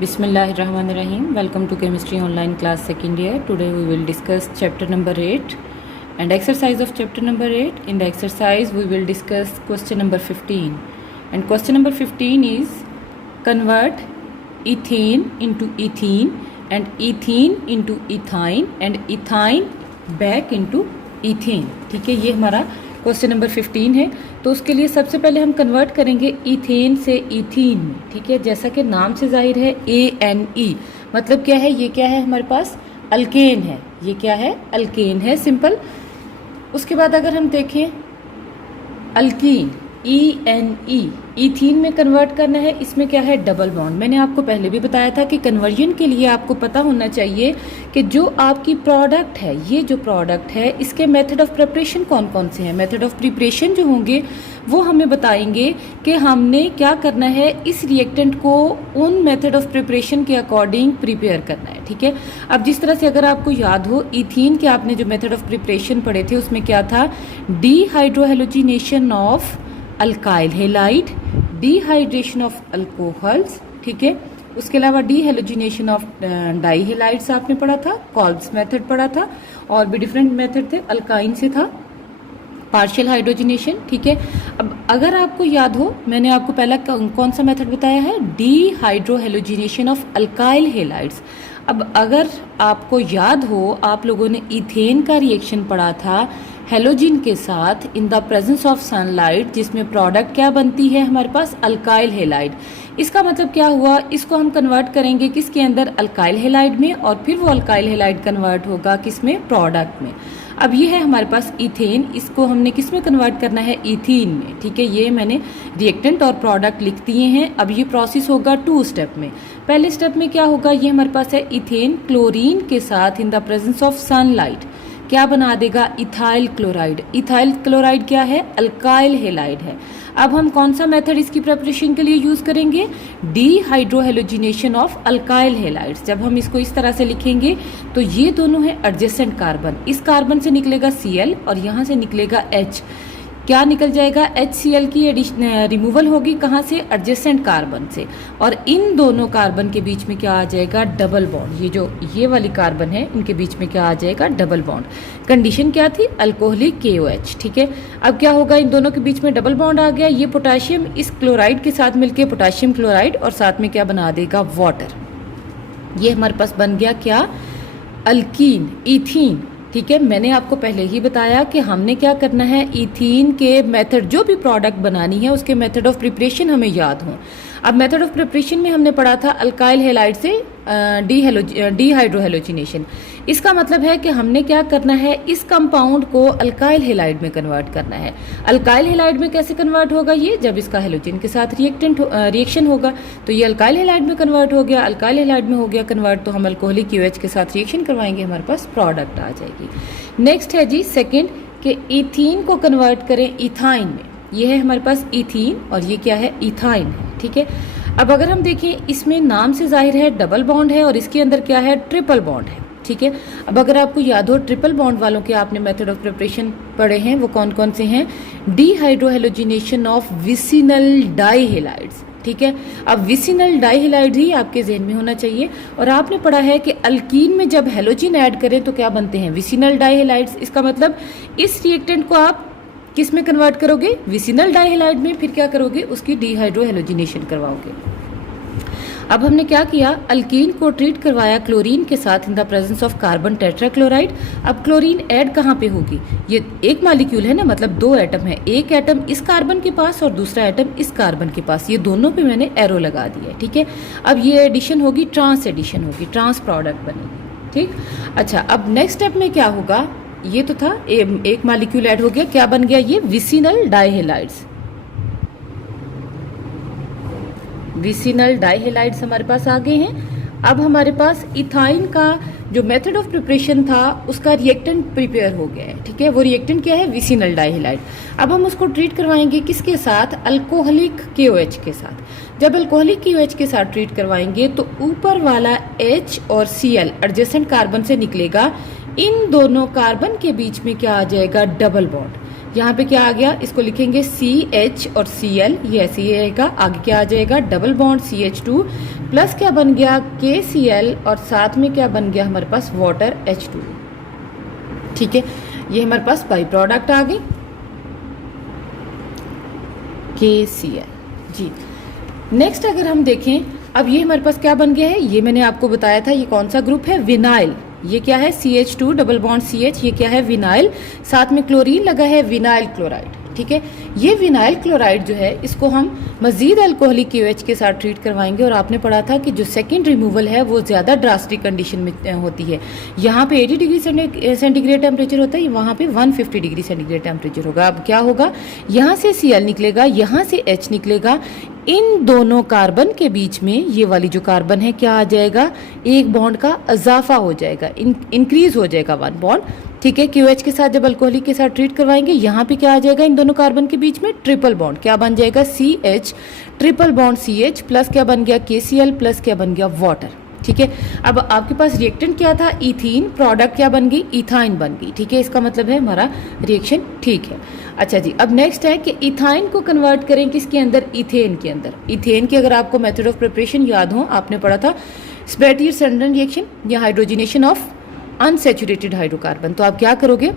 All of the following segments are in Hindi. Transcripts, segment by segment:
Bismillahirrahmanirrahim. Welcome to Chemistry Online Class Second Year. Today we will discuss chapter number 8 and exercise of chapter number 8. In the exercise we will discuss question number 15. And question number 15 is convert ethane into ethene and ethene into ethyne and ethyne back into ethane. ठीक है, ये हमारा क्वेश्चन नंबर 15 है। तो उसके लिए सबसे पहले हम कन्वर्ट करेंगे इथेन से इथीन में। ठीक है, जैसा कि नाम से जाहिर है ANE मतलब क्या है, ये क्या है हमारे पास अल्केन है। ये क्या है, अल्केन है, सिंपल। उसके बाद अगर हम देखें अल्कीन ENE इथीन में कन्वर्ट करना है, इसमें क्या है डबल बॉन्ड। मैंने आपको पहले भी बताया था कि कन्वर्जन के लिए आपको पता होना चाहिए कि जो आपकी प्रोडक्ट है, ये जो प्रोडक्ट है इसके मेथड ऑफ प्रिपरेशन कौन कौन से हैं। मेथड ऑफ प्रिपरेशन जो होंगे वो हमें बताएंगे कि हमने क्या करना है, इस रिएक्टेंट को उन मेथड ऑफ प्रिपरेशन के अकॉर्डिंग प्रिपेयर करना है। ठीक है, अब जिस तरह से अगर आपको याद हो इथीन के आपने जो मेथड ऑफ प्रिपरेशन पढ़े थे उसमें क्या था, dehydrohalogenation of alkyl halide, dehydration of alcohols. ठीक है, उसके अलावा डीहेलोजिनेशन ऑफ डाईहेलाइड्स आपने पढ़ा था, कॉल्ब्स मेथड पढ़ा था, और भी डिफरेंट मेथड थे। अल्काइन से था पार्शियल हाइड्रोजनेशन। ठीक है, अब अगर आपको याद हो मैंने आपको पहला कौन सा मेथड बताया है, डीहाइड्रोहेलोजिनेशन ऑफ अल्काइल हेलाइड्स। अब अगर आपको याद हो आप लोगों ने इथेन का रिएक्शन पढ़ा था हेलोजिन के साथ in the presence of sunlight, जिसमें प्रोडक्ट क्या बनती है हमारे पास अल्काइल हेलाइड। इसका मतलब क्या हुआ, इसको हम कन्वर्ट करेंगे किसके अंदर, अल्काइल हेलाइड में, और फिर वो अल्काइल हेलाइड कन्वर्ट होगा किसमें, प्रोडक्ट में। अब ये है हमारे पास इथेन, इसको हमने किस में कन्वर्ट करना है, इथीन में। ठीक है, ये मैंने रिएक्टेंट और प्रोडक्ट लिख दिए हैं। अब ये प्रोसेस होगा 2 स्टेप में। पहले स्टेप में क्या होगा, ये हमारे पास है इथेन क्लोरीन के साथ in the presence of sunlight क्या बना देगा, इथाइल क्लोराइड। इथाइल क्लोराइड क्या है, अल्काइल हेलाइड है। अब हम कौन सा मेथड इसकी प्रिपरेशन के लिए यूज करेंगे, डीहाइड्रोहेलोजिनेशन ऑफ अल्काइल हेलाइड्स। जब हम इसको इस तरह से लिखेंगे तो ये दोनों है एडजेसेंट कार्बन, इस कार्बन से निकलेगा Cl और यहाँ से निकलेगा H। क्या निकल जाएगा, HCl की रिमूवल होगी कहाँ से, एडजेसेंट कार्बन से, और इन दोनों कार्बन के बीच में क्या आ जाएगा, डबल बॉन्ड। ये जो ये वाली कार्बन है इनके बीच में क्या आ जाएगा, डबल बॉन्ड। कंडीशन क्या थी, अल्कोहलिक KOH। ठीक है, अब क्या होगा, इन दोनों के बीच में डबल बॉन्ड आ गया, ये पोटाशियम इस क्लोराइड के साथ मिलकर पोटाशियम क्लोराइड और साथ में क्या बना देगा, वाटर। ये हमारे पास बन गया क्या, अल्कीन इथीन। ठीक है, मैंने आपको पहले ही बताया कि हमने क्या करना है, इथीन के मेथड जो भी प्रोडक्ट बनानी है उसके मेथड ऑफ प्रिपरेशन हमें याद हो। अब मेथड ऑफ प्रिपरेशन में हमने पढ़ा था अल्काइल हेलाइड से डीहाइड्रोहेलोजिनेशन। इसका मतलब है कि हमने क्या करना है, इस कंपाउंड को अल्काइल हेलाइड में कन्वर्ट करना है। अल्काइल हेलाइड में कैसे कन्वर्ट होगा, ये जब इसका हेलोजन के साथ रिएक्शन होगा तो ये अल्काइल हेलाइड में कन्वर्ट हो गया। अल्काइल हेलाइड में हो गया कन्वर्ट तो हम अल्कोहलिक KOH के साथ रिएक्शन करवाएंगे, हमारे पास प्रोडक्ट आ जाएगी। नेक्स्ट है जी सेकेंड, कि इथीन को कन्वर्ट करें इथाइन में। ये है हमारे पास इथीन और ये क्या है, इथाइन है। ठीक है, अब अगर हम देखें इसमें नाम से जाहिर है डबल बॉन्ड है और इसके अंदर क्या है, ट्रिपल बॉन्ड है। ठीक है, अब अगर आपको याद हो ट्रिपल बॉन्ड वालों के आपने मेथड ऑफ प्रिपरेशन पढ़े हैं, वो कौन कौन से हैं, डीहाइड्रोहेलोजिनेशन ऑफ विसिनल डाईहेलाइड्स। ठीक है, अब विसिनल डाईहेलाइड ही आपके जहन में होना चाहिए। और आपने पढ़ा है कि अल्कीन में जब हेलोजिन ऐड करें तो क्या बनते हैं, विसिनल डाईहेलाइड्स। इसका मतलब इस रिएक्टेंट को आप किस में कन्वर्ट करोगे, विसिनल डाईहेलाइड में, फिर क्या करोगे, उसकी डीहाइड्रोहेलोजिनेशन करवाओगे। अब हमने क्या किया, अल्कीन को ट्रीट करवाया क्लोरीन के साथ in the presence of carbon tetrachloride. अब क्लोरीन ऐड कहाँ पे होगी, ये एक मॉलिक्यूल है ना, मतलब 2 एटम है, एक एटम इस कार्बन के पास और दूसरा एटम इस कार्बन के पास, ये दोनों पे मैंने एरो लगा दिया। ठीक है, अब ये एडिशन होगी, ट्रांस एडिशन होगी, ट्रांस प्रोडक्ट बनेगी। ठीक, अच्छा अब नेक्स्ट स्टेप में क्या होगा, ये तो था एक मॉलिक्यूल ऐड हो गया, क्या बन गया, ये विसिनल डाईहेलाइड्स। विसिनल डाईहेलाइड्स हमारे पास आ गए हैं। अब हमारे पास इथाइन का जो मेथड ऑफ प्रिपरेशन था उसका रिएक्टेंट प्रिपेयर हो गया है। ठीक है, वो रिएक्टेंट क्या है, विसिनल डाईहेलाइड। अब हम उसको ट्रीट करवाएंगे किसके साथ, अल्कोहलिक KOH के साथ। जब अल्कोहलिक KOH के साथ ट्रीट करवाएंगे तो ऊपर वाला H और Cl एडजेसेंट कार्बन से निकलेगा, इन दोनों कार्बन के बीच में क्या आ जाएगा, डबल बॉन्ड। यहाँ पे क्या आ गया, इसको लिखेंगे CH और Cl, ये ऐसे ही रहेगा। आगे क्या आ जाएगा, डबल बॉन्ड CH2 प्लस क्या बन गया KCl और साथ में क्या बन गया हमारे पास वाटर H2। ठीक है, ये हमारे पास बाई प्रोडक्ट आ गई KCl जी। नेक्स्ट अगर हम देखें, अब ये हमारे पास क्या बन गया है, ये मैंने आपको बताया था, ये कौन सा ग्रुप है, विनाइल। ये क्या है CH2 डबल बॉन्ड CH, ये क्या है विनाइल, साथ में क्लोरीन लगा है विनाइल क्लोराइड। ठीक है, ये विनाइल क्लोराइड जो है इसको हम मजीद अल्कोहलिक KOH के साथ ट्रीट करवाएंगे। और आपने पढ़ा था कि जो सेकंड रिमूवल है वो ज़्यादा ड्रास्टिक कंडीशन में होती है। यहाँ पे 80 डिग्री सेंटीग्रेड टेम्परेचर होता है, वहाँ पे 150 डिग्री सेंटीग्रेड टेम्परेचर होगा। अब क्या होगा, यहाँ से Cl निकलेगा, यहाँ से H निकलेगा, इन दोनों कार्बन के बीच में ये वाली जो कार्बन है क्या आ जाएगा, एक बॉन्ड का इजाफा हो जाएगा, इंक्रीज हो जाएगा 1 बॉन्ड। ठीक है, KOH के साथ जब अल्कोहलिक के साथ ट्रीट करवाएंगे, यहाँ पे क्या आ जाएगा, इन दोनों कार्बन के बीच में ट्रिपल बॉन्ड, क्या बन जाएगा CH triple bond CH plus क्या बन गया KCl प्लस क्या बन गया वाटर। ठीक है, अब आपके पास रिएक्टेंट क्या था, इथीन, प्रोडक्ट क्या बन गई, इथाइन बन गई। ठीक है, इसका मतलब है हमारा रिएक्शन ठीक है। अच्छा जी, अब नेक्स्ट है कि इथाइन को कन्वर्ट करें किसके अंदर, इथेन के अंदर। इथेन की अगर आपको मेथड ऑफ प्रिपरेशन याद हो, आपने पढ़ा था स्पेटियर-सैंडन रिएक्शन या हाइड्रोजिनेशन ऑफ अनसैचुरेटेड हाइड्रोकार्बन। तो आप क्या करोगे,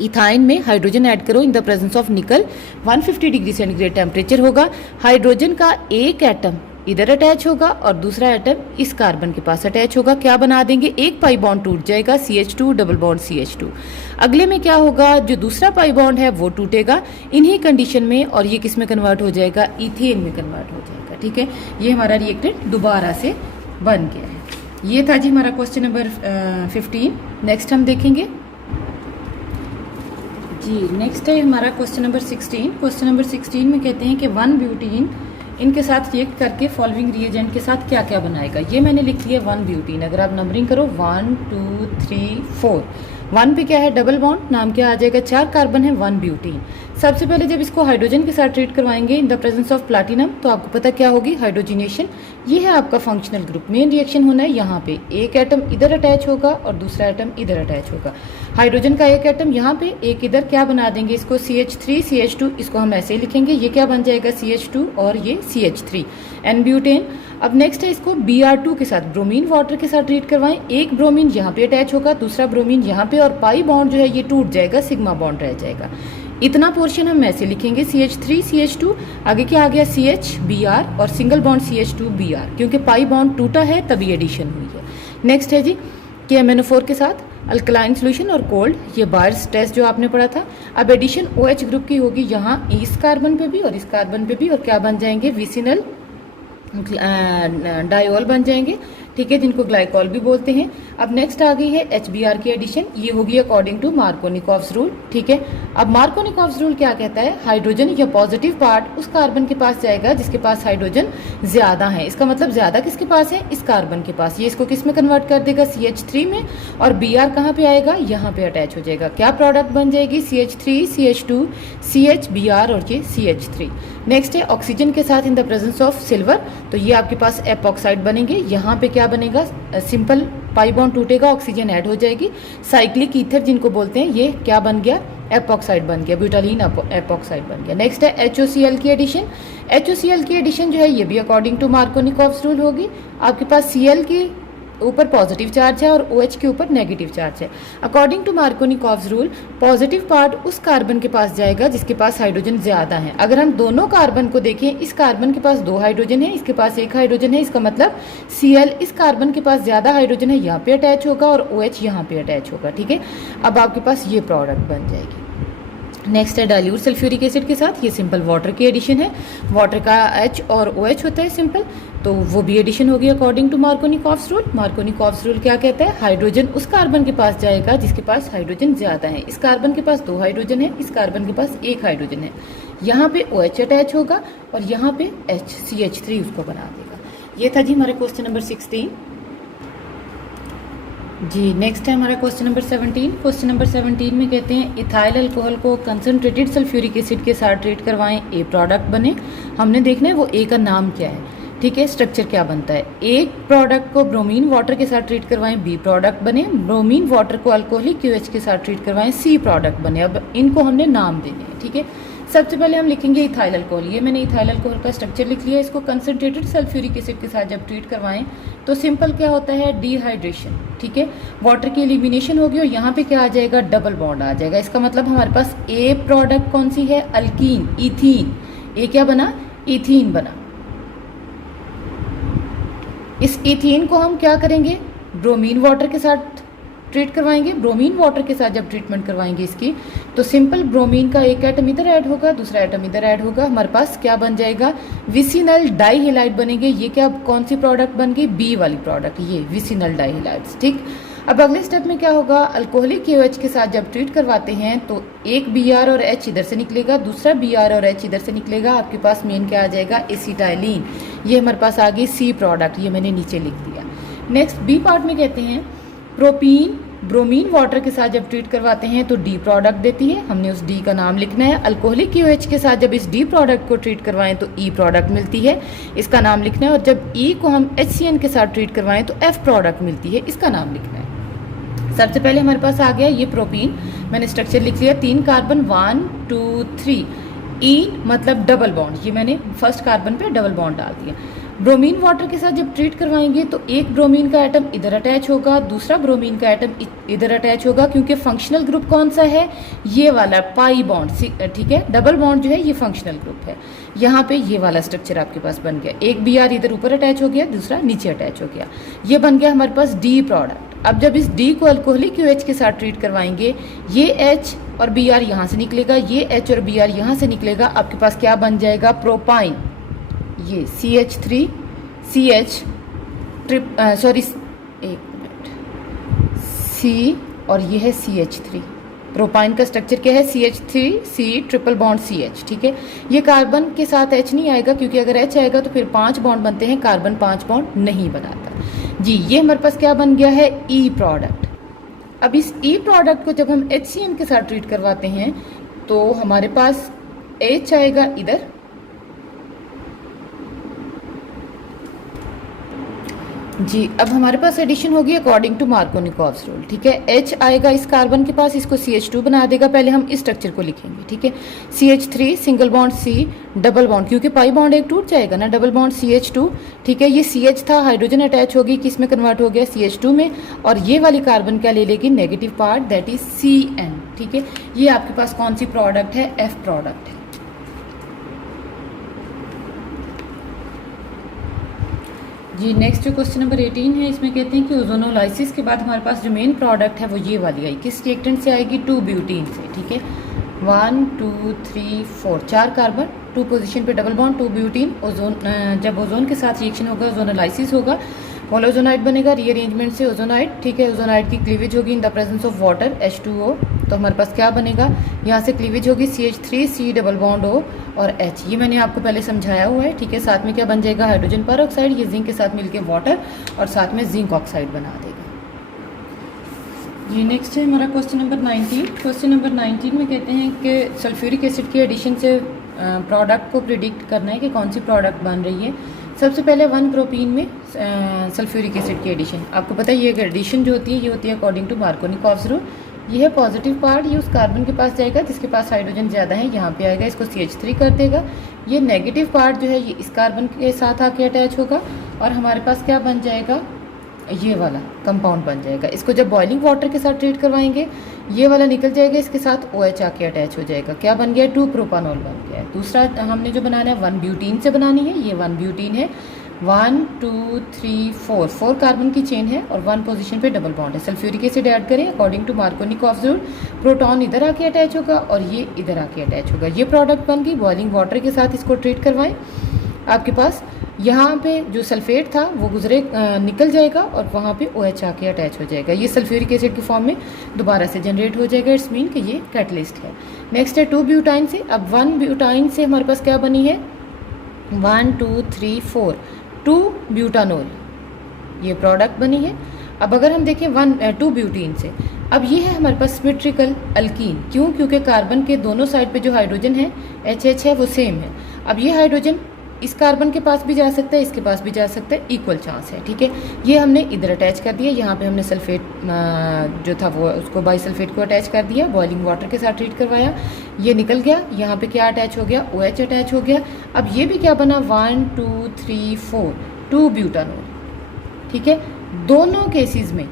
इथाइन में हाइड्रोजन ऐड करो इन द प्रेजेंस ऑफ निकल, 150 डिग्री सेंटीग्रेड टेम्परेचर होगा, हाइड्रोजन का एक एटम इधर अटैच होगा और दूसरा एटम इस कार्बन के पास अटैच होगा, क्या बना देंगे, एक पाई बॉन्ड टूट जाएगा, CH2 डबल बॉन्ड CH2। अगले में क्या होगा, जो दूसरा पाई बॉन्ड है वो टूटेगा इन्हीं कंडीशन में, और ये किस में कन्वर्ट हो जाएगा, इथेन में कन्वर्ट हो जाएगा। ठीक है, ये हमारा रिएक्टेंट दोबारा से बन गया है। ये था जी हमारा क्वेश्चन नंबर 15। नेक्स्ट हम देखेंगे जी, नेक्स्ट है हमारा क्वेश्चन नंबर 16। क्वेश्चन नंबर 16 में कहते हैं कि 1 ब्यूटीन इनके साथ रिएक्ट करके फॉलोइंग रिएजेंट के साथ क्या क्या बनाएगा। ये मैंने लिख लिया 1 ब्यूटीन। अगर आप नंबरिंग करो 1 2 3 4, 1 पे क्या है, डबल बॉन्ड, नाम क्या आ जाएगा, 4 कार्बन है, 1 ब्यूटीन। सबसे पहले जब इसको हाइड्रोजन के साथ ट्रीट करवाएंगे in the presence of platinum, तो आपको पता क्या होगी, हाइड्रोजिनेशन। ये है आपका फंक्शनल ग्रुप। मेन रिएक्शन होना है यहाँ पे, एक एटम इधर अटैच होगा और दूसरा एटम इधर अटैच होगा। हाइड्रोजन का एक एटम यहाँ पे, एक इधर, क्या बना देंगे इसको, CH3 CH2, इसको हम ऐसे ही लिखेंगे, ये क्या बन जाएगा CH2 और ये CH3 एन ब्यूटेन। अब नेक्स्ट है इसको Br2 के साथ ब्रोमीन वाटर के साथ ट्रीट करवाएं, एक ब्रोमीन यहाँ पे अटैच होगा, दूसरा ब्रोमीन यहाँ पे, और पाई बॉन्ड जो है ये टूट जाएगा, सिग्मा बॉन्ड रह जाएगा। इतना पोर्शन हम ऐसे लिखेंगे, CH3 CH2, आगे क्या आ गया CH Br और सिंगल बॉन्ड CH2 Br, क्योंकि पाई बॉन्ड टूटा है तभी एडिशन हुई है। नेक्स्ट है जी KMnO4 के साथ अल्कलाइन सोल्यूशन और कोल्ड, ये बायर्स टेस्ट जो आपने पढ़ा था। अब एडिशन OH ग्रुप की होगी यहाँ इस कार्बन पे भी और इस कार्बन पे भी, और क्या बन जाएंगे, विसिनल डायोल बन जाएंगे। ठीक है, जिनको ग्लाइकॉल भी बोलते हैं। अब नेक्स्ट आ गई है HBr की एडिशन, ये होगी अकॉर्डिंग टू मार्कोनिकॉव्स रूल। ठीक है, अब मार्कोनिकॉव्स रूल क्या कहता है, हाइड्रोजन या पॉजिटिव पार्ट उस कार्बन के पास जाएगा जिसके पास हाइड्रोजन ज्यादा है। इसका मतलब ज्यादा किसके पास है, इस कार्बन के पास। ये इसको किस में कन्वर्ट कर देगा, CH3 में, और Br कहाँ पे आएगा, यहाँ पे अटैच हो जाएगा। क्या प्रोडक्ट बन जाएगी, CH3 CH2 CH Br और ये CH3। नेक्स्ट है ऑक्सीजन के साथ in the presence of silver, तो ये आपके पास एपॉक्साइड बनेंगे। यहाँ पे क्या बनेगा, सिंपल पाई बॉन्ड टूटेगा, ऑक्सीजन ऐड हो जाएगी, साइक्लिक ईथर जिनको बोलते हैं, ये क्या बन गया, एपॉक्साइड बन गया, ब्यूटालीन एपॉक्साइड बन गया। नेक्स्ट है HOCl की एडिशन। HOCl की एडिशन जो है ये भी अकॉर्डिंग टू मार्कोनिकॉव्स रूल होगी। आपके पास Cl की ऊपर पॉजिटिव चार्ज है और OH के ऊपर नेगेटिव चार्ज है। According to Markovnikov's rule positive part उस कार्बन के पास जाएगा जिसके पास हाइड्रोजन ज्यादा है। अगर हम दोनों कार्बन को देखें, इस कार्बन के पास 2 हाइड्रोजन है, इसके पास 1 हाइड्रोजन है, इसका मतलब Cl इस कार्बन के पास ज्यादा हाइड्रोजन है, यहाँ पे अटैच होगा, और OH यहाँ पे अटैच होगा। ठीक है, अब आपके पास ये प्रोडक्ट बन जाएगी। नेक्स्ट है डाइल्यूट सल्फ्यूरिक एसिड के साथ, ये सिंपल वाटर की एडिशन है। वाटर का H और OH होता है सिंपल, तो वो भी एडिशन होगी according to Markovnikov's rule. Markovnikov's rule क्या कहता है, हाइड्रोजन उस कार्बन के पास जाएगा जिसके पास हाइड्रोजन ज्यादा है। इस कार्बन के पास 2 हाइड्रोजन है, इस कार्बन के पास 1 हाइड्रोजन है, यहाँ पे OH अटैच होगा और यहाँ पे CH3 उसको बना देगा। ये था जी हमारा क्वेश्चन नंबर 16 जी। नेक्स्ट है हमारा क्वेश्चन नंबर 17। क्वेश्चन नंबर 17 में कहते हैं इथाइल अल्कोहल को कंसंट्रेटेड सल्फ्यूरिक एसिड के साथ ट्रीट करवाएं, ए प्रोडक्ट बने। हमने देखना है वो ए का नाम क्या है। ठीक है, स्ट्रक्चर क्या बनता है। एक प्रोडक्ट को ब्रोमीन वाटर के साथ ट्रीट करवाएं, बी प्रोडक्ट बने। ब्रोमीन वाटर को अल्कोहलिक QH के साथ ट्रीट करवाएं, सी प्रोडक्ट बने। अब इनको हमने नाम देने हैं। ठीक है, सबसे पहले हम लिखेंगे इथाइल अल्कोहल। ये मैंने इथाइल अल्कोहल का स्ट्रक्चर लिख लिया। इसको कंसनट्रेटेड सल्फ्यूरिक एसिड के साथ जब ट्रीट करवाएं तो सिंपल क्या होता है, डिहाइड्रेशन, ठीक है, वाटर की एलिमिनेशन होगी और यहाँ पे क्या आ जाएगा, डबल बॉन्ड आ जाएगा। इसका मतलब हमारे पास ए प्रोडक्ट कौन सी है, अल्कीन, इथीन। ए क्या बना, इथीन बना। इस इथीन को हम क्या करेंगे, ब्रोमीन वाटर के साथ ट्रीट करवाएंगे। ब्रोमीन वाटर के साथ जब ट्रीटमेंट करवाएंगे इसकी, तो सिंपल ब्रोमीन का एक एटम इधर ऐड होगा, दूसरा एटम इधर ऐड होगा, हमारे पास क्या बन जाएगा, विसिनल डाइहेलाइड बनेंगे। ये क्या, कौन सी प्रोडक्ट बन गई, बी वाली प्रोडक्ट, ये विसिनल डाइहेलाइड्स, ठीक। अब अगले स्टेप में क्या होगा, अल्कोहलिक KOH के साथ जब ट्रीट करवाते हैं तो एक Br और H इधर से निकलेगा, दूसरा Br और H इधर से निकलेगा, आपके पास मेन क्या आ जाएगा, एसिटाइलिन। ये हमारे पास आ गई C प्रोडक्ट, ये मैंने नीचे लिख दिया। नेक्स्ट बी पार्ट में कहते हैं प्रोपीन ब्रोमीन वाटर के साथ जब ट्रीट करवाते हैं तो D प्रोडक्ट देती है, हमने उस D का नाम लिखना है। अल्कोहलिक KOH के साथ जब इस D प्रोडक्ट को ट्रीट करवाएं तो E प्रोडक्ट मिलती है, इसका नाम लिखना है। और जब E को हम HCN के साथ ट्रीट करवाएं तो F प्रोडक्ट मिलती है, इसका नाम लिखना है। सबसे पहले हमारे पास आ गया ये प्रोपीन, मैंने स्ट्रक्चर लिख लिया, 3 कार्बन 1 2 3, ई मतलब डबल बॉन्ड, ये मैंने फर्स्ट कार्बन पे डबल बॉन्ड डाल दिया। ब्रोमीन वाटर के साथ जब ट्रीट करवाएंगे तो एक ब्रोमीन का एटम इधर अटैच होगा, दूसरा ब्रोमीन का एटम इधर अटैच होगा, क्योंकि फंक्शनल ग्रुप कौन सा है, ये वाला पाई बॉन्ड, ठीक है। डबल बॉन्ड जो है ये फंक्शनल ग्रुप है। यहाँ पे ये वाला स्ट्रक्चर आपके पास बन गया, एक Br इधर ऊपर अटैच हो गया, दूसरा नीचे अटैच हो गया, ये बन गया हमारे पास D प्रोडक्ट। अब जब इस D को अल्कोहलिक KOH के साथ ट्रीट करवाएंगे, ये H और Br यहाँ से निकलेगा, ये H और Br यहाँ से निकलेगा, आपके पास क्या बन जाएगा, प्रोपाइन। ये CH3 CH सॉरी एक मिनट, C और ये है CH3। प्रोपाइन का स्ट्रक्चर क्या है, CH3C ट्रिपल बॉन्ड CH, ठीक है। ये कार्बन के साथ H नहीं आएगा, क्योंकि अगर H आएगा तो फिर 5 बॉन्ड बनते हैं, कार्बन 5 बॉन्ड नहीं बनाता जी। ये हमारे पास क्या बन गया है, E प्रोडक्ट। अब इस E प्रोडक्ट को जब हम HCN के साथ ट्रीट करवाते हैं तो हमारे पास H आएगा इधर, जी। अब हमारे पास एडिशन होगी अकॉर्डिंग टू मार्कोनिकॉव्स रूल, ठीक है। H आएगा इस कार्बन के पास, इसको CH2 बना देगा। पहले हम इस स्ट्रक्चर को लिखेंगे, ठीक है। CH3 single bond C double bond, क्योंकि पाई बॉन्ड एक टूट जाएगा ना, डबल बॉन्ड CH2, ठीक है। ये CH था, हाइड्रोजन अटैच होगी, किस में कन्वर्ट हो गया, CH2 में। और ये वाली कार्बन क्या ले लेगी, negative part, that is CN, ठीक है। ये आपके पास कौन सी प्रोडक्ट है, F प्रोडक्ट है जी। नेक्स्ट जो क्वेश्चन नंबर 18 है, इसमें कहते हैं कि ओजोनोलाइसिस के बाद हमारे पास जो मेन प्रोडक्ट है वो ये वाली आई, किस रिएक्टेंट से आएगी, 2 ब्यूटीन से, ठीक है। 1 2 3 4 4 कार्बन, 2 पोजीशन पे डबल बॉन्ड, 2 ब्यूटीन। ओजोन जब ओजोन के साथ रिएक्शन होगा ओजोनोलाइसिस होगा, मोनोजोनाइड बनेगा, रीअरेंजमेंट से ओजोनाइड, ठीक है। ओजोनाइड की क्लीवेज होगी in the presence of water H2O, तो हमारे पास क्या बनेगा, यहाँ से क्लीवेज होगी CH3C डबल बॉन्ड O और H, ये मैंने आपको पहले समझाया हुआ है, ठीक है। साथ में क्या बन जाएगा, हाइड्रोजन पर ऑक्साइड, ये जिंक के साथ मिलकर वाटर और साथ में जिंक ऑक्साइड बना देगा जी। नेक्स्ट है हमारा क्वेश्चन नंबर 19। क्वेश्चन नंबर 19 में कहते हैं कि सल्फ्यूरिक एसिड के एडिशन से प्रोडक्ट को प्रिडिक्ट करना है कि कौन सी प्रोडक्ट बन रही है। सबसे पहले 1 प्रोपीन में सल्फ्यूरिक एसिड की एडिशन, आपको पता है ये एडिशन जो होती है ये होती है अकॉर्डिंग टू मार्कोनिकॉव्स रूल। ये है पॉजिटिव पार्ट, ये उस कार्बन के पास जाएगा जिसके पास हाइड्रोजन ज़्यादा है, यहाँ पे आएगा, इसको CH3 कर देगा। ये नेगेटिव पार्ट जो है ये इस कार्बन के साथ आके अटैच होगा और हमारे पास क्या बन जाएगा, ये वाला कंपाउंड बन जाएगा। इसको जब बॉइलिंग वाटर के साथ ट्रीट करवाएंगे ये वाला निकल जाएगा, इसके साथ OH आके अटैच हो जाएगा, क्या बन गया, 2 प्रोपानॉल बन गया है। दूसरा हमने जो बनाना है 1 ब्यूटीन से बनानी है, ये 1 ब्यूटीन है। 1 2 3 4 4 कार्बन की चेन है और 1 पोजीशन पे डबल बॉन्ड है। सल्फ्यूरिक एसिड ऐड करें according to Markovnikov's rule, proton इधर आके अटैच होगा और ये इधर आके अटैच होगा। ये प्रोडक्ट बन गई, बॉइलिंग वाटर के साथ इसको ट्रीट करवाएं, आपके पास यहाँ पे जो सल्फेट था वो गुजरे निकल जाएगा और वहाँ पे OH आके अटैच हो जाएगा, ये सल्फ्यूरिक एसिड की फॉर्म में दोबारा से जनरेट हो जाएगा। इट्स मीन कि ये कैटलिस्ट है। नेक्स्ट है 2 ब्यूटाइन से। अब 1 ब्यूटाइन से हमारे पास क्या बनी है, 1 2 3 4 2 ब्यूटानोल, ये प्रोडक्ट बनी है। अब अगर हम देखें 2 ब्यूटीन से, अब ये है हमारे पास सिमेट्रिकल अल्कीन, क्यों, क्योंकि कार्बन के दोनों साइड पे जो हाइड्रोजन है HH है वो सेम है। अब ये हाइड्रोजन इस कार्बन के पास भी जा सकता है, इसके पास भी जा सकता है, इक्वल चांस है। ठीक है, ये हमने इधर अटैच कर दिया, यहाँ पे हमने सल्फेट जो था वो उसको बाईसल्फेट को अटैच कर दिया, बॉइलिंग वाटर के साथ ट्रीट करवाया, ये निकल गया। यहाँ पे क्या अटैच हो गया, OH अटैच हो गया। अब ये भी क्या बना, 1 2 3 4 2 ब्यूटानॉल। ठीक है, दोनों केसेस में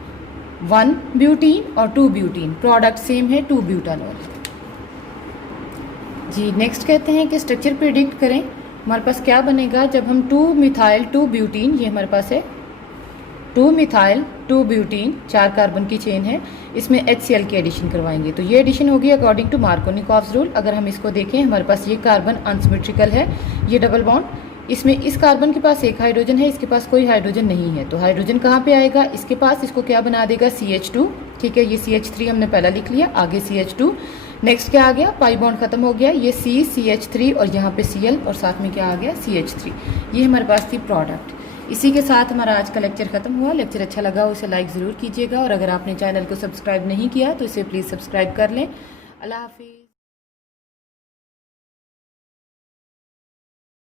1 ब्यूटीन और 2 ब्यूटीन, प्रोडक्ट सेम है 2 ब्यूटानॉल। जी नेक्स्ट कहते हैं कि स्ट्रक्चर प्रिडिक्ट करें। हमारे पास क्या बनेगा जब हम 2 मिथाइल 2 ब्यूटीन, ये हमारे पास है 2 मिथाइल 2 ब्यूटीन, 4 कार्बन की चेन है, इसमें HCl की एडिशन करवाएंगे। तो ये एडिशन होगी अकॉर्डिंग टू मार्कोनिकॉव्स रूल। अगर हम इसको देखें, हमारे पास ये कार्बन अनसिमेट्रिकल है, ये डबल बॉन्ड, इसमें इस कार्बन के पास एक हाइड्रोजन है, इसके पास कोई हाइड्रोजन नहीं है। तो हाइड्रोजन कहाँ पे आएगा, इसके पास, इसको क्या बना देगा, CH2। ठीक है, ये CH3 हमने पहला लिख लिया, आगे CH2। नेक्स्ट क्या आ गया, पाई बॉन्ड खत्म हो गया, ये CH3 और यहाँ पे Cl और साथ में क्या आ गया, CH3। ये हमारे पास थी प्रोडक्ट। इसी के साथ हमारा आज का लेक्चर खत्म हुआ। लेक्चर अच्छा लगा उसे लाइक ज़रूर कीजिएगा, और अगर आपने चैनल को सब्सक्राइब नहीं किया तो इसे प्लीज़ सब्सक्राइब कर लें। अल्लाह हाफिज़।